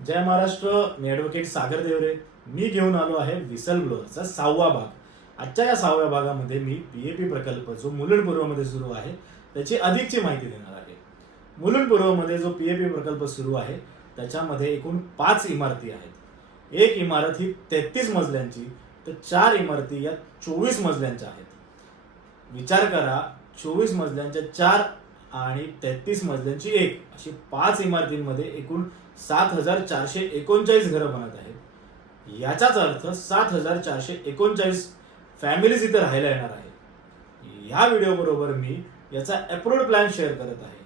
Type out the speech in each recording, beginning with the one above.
जय महाराष्ट्र. मी advocate सागर देवरे. मी घेऊन आलो आहे विसल ब्लोअरचा 6वा भाग. आजच्या या 6व्या भागामध्ये मी पीएपी प्रकल्प जो मुलुंड पूर्वमध्ये सुरू आहे त्याची अधिकची माहिती देणार आहे. मुलुंड पूर्वमध्ये जो पीएपी प्रकल्प सुरू आहे त्याच्यामध्ये एकूण 5 इमारती आहेत. एक इमारत ही 33 मजल्यांची तर 4 इमारती या 24 मजल्यांच्या आहेत. विचार करा, 24 मजल्यांच्या 4 आणि 33 मजल्यांची 1 अशी 5 इमारतींमध्ये एकूण 7,439 घरं बनत आहेत. याचाच अर्थ 7,439 फॅमिलीज इथे राहायला येणार आहे. या व्हिडिओ बरोबर मी याचा अप्रूव्ड प्लॅन शेअर करत आहे.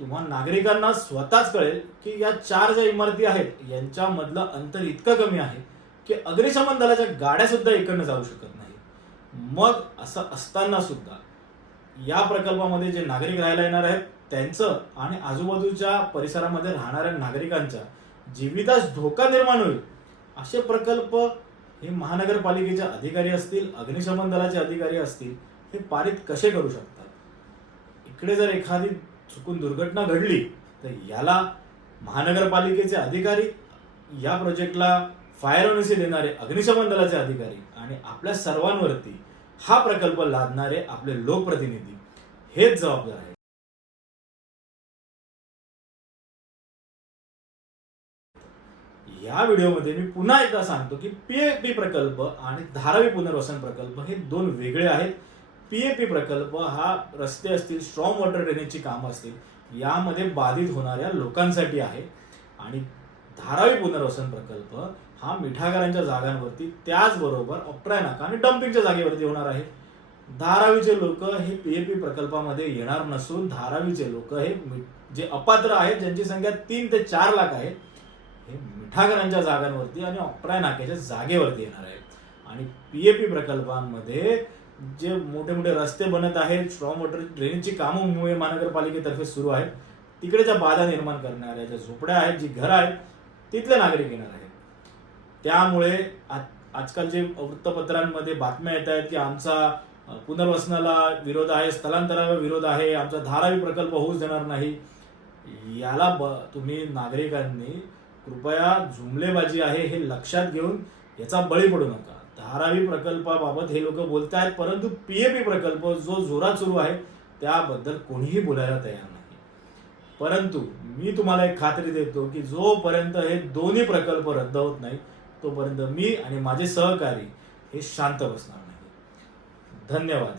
तुम्हा नागरिकांना स्वतःच कळेल की या 4 ज्या इमारती आहेत यांच्यामधलं अंतर इतकं कमी आहे की अग्निशमन दलाच्या गाड्या सुद्धा इकडनं जाऊ शकत नाही. मग असं असताना सुद्धा या प्रकल्पामध्ये जे नागरिक राहायला येणार आहेत त्यांचं आणि आजूबाजूच्या परिसरामध्ये राहणाऱ्या नागरिकांच्या जीवितास धोका निर्माण होईल असे प्रकल्प हे महानगरपालिकेचे अधिकारी असतील, अग्निशमन दलाचे अधिकारी असतील, हे पारित कसे करू शकतात? इकडे जर एखादी चुकून दुर्घटना घडली तर याला महानगरपालिकेचे अधिकारी, या प्रोजेक्टला फायर ओनसी देणारे अग्निशमन दलाचे अधिकारी आणि आपल्या सर्वांवरती हा प्रकल्प लादणारे आपले लोकप्रतिनिधी हेच जबाबदार आहेत. या व्हिडिओमध्ये मी पुन्हा एकदा सांगतो की पीएपी प्रकल्प आणि धारावी पुनर्वसन प्रकल्प हे 2 वेगळे आहेत. पीएपी प्रकल्प हा रस्ते असतील, स्ट्रॉंग वॉटर ड्रेनेजची कामं असतील, यामध्ये बाधित होणाऱ्या लोकांसाठी आहे. आणि धारावी पुनर्वसन प्रकल्प हा मिठागरांच्या जागांवरती, त्याचबरोबर ऑप्ट्राय नाका आणि डम्पिंगच्या जागेवरती होणार आहे. धारावीचे लोक हे पीएपी प्रकल्पामध्ये येणार नसून धारावीचे लोक हे जे अपात्र आहेत, ज्यांची संख्या 3 ते 4 लाख आहे, हे मिठागरांच्या जागांवरती आणि ऑप्ट्राय नाक्याच्या जागेवरती येणार आहेत. आणि पीएपी प्रकल्पांमध्ये जे मोठे मोठे रस्ते बनत आहेत, स्ट्रॉंग वॉटर ड्रेनेजची कामं मुंबई महानगरपालिकेतर्फे सुरू आहेत, तिकडे ज्या बाधा निर्माण करणाऱ्या ज्या झोपड्या आहेत, जी घरं आहेत, तिथले नागरिक येणार आहेत. त्यामुळे आजकाल जे वृत्तपत्रांमध्ये बातम्या येत आहेत की आमचा पुनर्वसनाला विरोध आहे, स्थलांतराला विरोध आहे, आमचा धारावी प्रकल्प होऊच देणार नाही, याला तुम्ही नागरिकांनी कृपया जुमलेबाजी आहे हे लक्षात घेऊन याचा बळी पडू नका. धारावी प्रकल्पाबाबत हे लोक बोलत आहेत, परंतु पीएपी प्रकल्प जो जोरात सुरू आहे त्याबद्दल कोणीही बोलायला तयार नाही. परंतु मी तुम्हाला एक खात्री देतो की जोपर्यंत हे दोन्ही प्रकल्प रद्द होत नाही तोपर्यंत मी आणि माझे सहकारी हे शांत बसणार नाही. धन्यवाद.